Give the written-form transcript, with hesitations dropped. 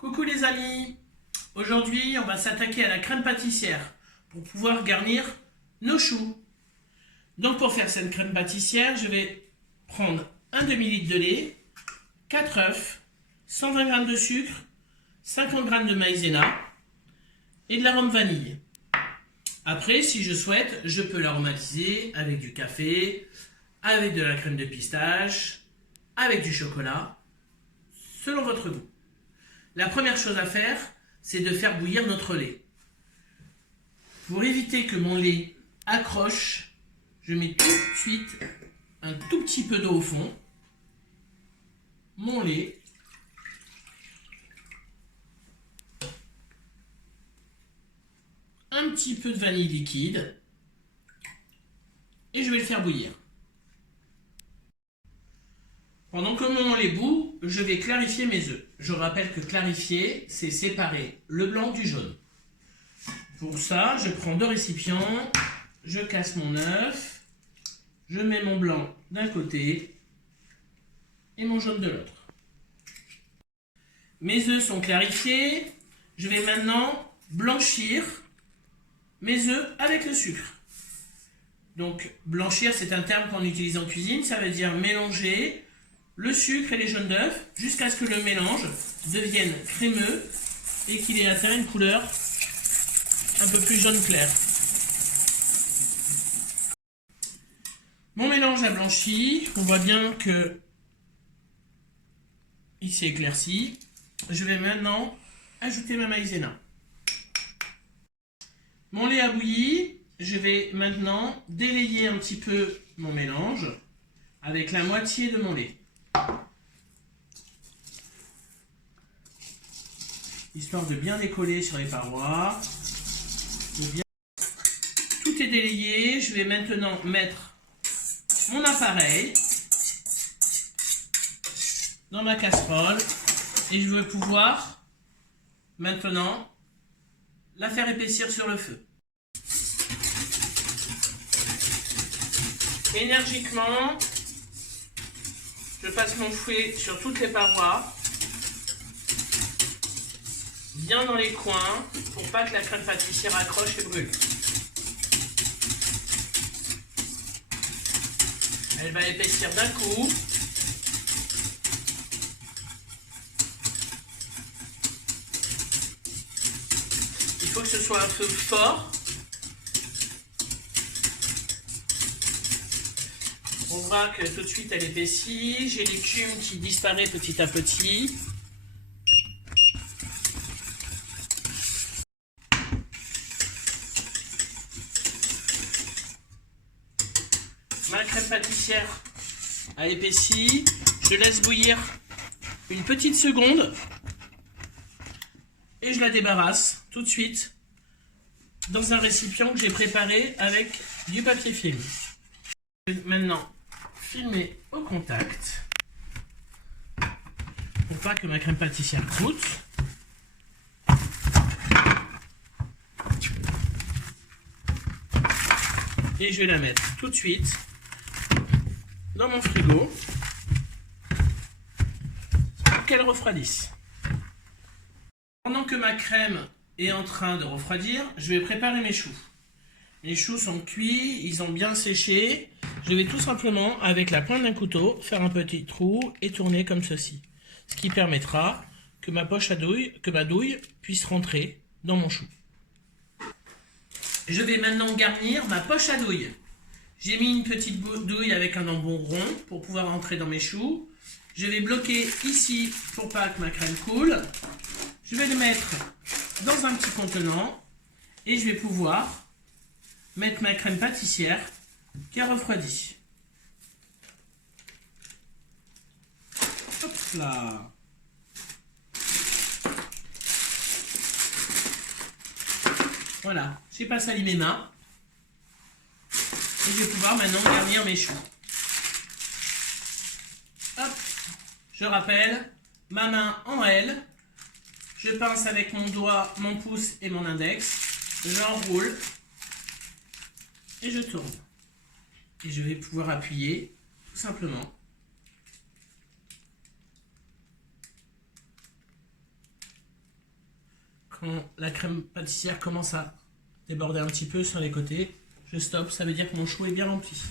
Coucou les amis, aujourd'hui on va s'attaquer à la crème pâtissière pour pouvoir garnir nos choux. Donc pour faire cette crème pâtissière, je vais prendre un demi-litre de lait, 4 œufs, 120 g de sucre, 50 g de maïzena et de l'arôme vanille. Après, si je souhaite, je peux l'aromatiser avec du café, avec de la crème de pistache, avec du chocolat, selon votre goût. La première chose à faire, c'est de faire bouillir notre lait. Pour éviter que mon lait accroche, je mets tout de suite un tout petit peu d'eau au fond, mon lait, un petit peu de vanille liquide et je vais le faire bouillir. Pendant que mon lait bout, je vais clarifier mes œufs. Je rappelle que clarifier, c'est séparer le blanc du jaune. Pour ça, je prends 2 récipients, je casse mon œuf, je mets mon blanc d'un côté et mon jaune de l'autre. Mes œufs sont clarifiés, je vais maintenant blanchir mes œufs avec le sucre. Donc blanchir, c'est un terme qu'on utilise en cuisine, ça veut dire mélanger le sucre et les jaunes d'œufs jusqu'à ce que le mélange devienne crémeux et qu'il ait atteint une couleur un peu plus jaune clair. Mon mélange a blanchi, on voit bien que il s'est éclairci. Je vais maintenant ajouter ma maïzena. Mon lait a bouilli, je vais maintenant délayer un petit peu mon mélange avec la moitié de mon lait. Histoire de bien décoller sur les parois. Tout est délayé, je vais maintenant mettre mon appareil dans ma casserole et je vais pouvoir maintenant la faire épaissir sur le feu. Énergiquement, je passe mon fouet sur toutes les parois, bien dans les coins, pour pas que la crème pâtissière accroche et brûle. Elle va épaissir d'un coup. Il faut que ce soit un feu fort. On voit que tout de suite elle épaissit. J'ai l'écume qui disparaît petit à petit. Ma crème pâtissière a épaissi. Je laisse bouillir une petite seconde et je la débarrasse tout de suite dans un récipient que j'ai préparé avec du papier film. Je vais maintenant filmer au contact pour pas que ma crème pâtissière croûte. Et je vais la mettre tout de suite dans mon frigo pour qu'elle refroidisse. Pendant que ma crème est en train de refroidir, je vais préparer mes choux. Mes choux sont cuits, ils ont bien séché. Je vais tout simplement, avec la pointe d'un couteau, faire un petit trou et tourner comme ceci. Ce qui permettra que ma douille puisse rentrer dans mon chou. Je vais maintenant garnir ma poche à douille. J'ai mis une petite douille avec un embout rond pour pouvoir entrer dans mes choux. Je vais bloquer ici pour pas que ma crème coule. Je vais le mettre dans un petit contenant et je vais pouvoir mettre ma crème pâtissière qui a refroidi. Hop là. Voilà, j'ai pas sali mes mains. Et je vais pouvoir maintenant garnir mes choux. Hop, je rappelle, ma main en L. Je pince avec mon doigt, mon pouce et mon index. J'enroule. Et je tourne. Et je vais pouvoir appuyer, tout simplement. Quand la crème pâtissière commence à déborder un petit peu sur les côtés, je stoppe, ça veut dire que mon chou est bien rempli.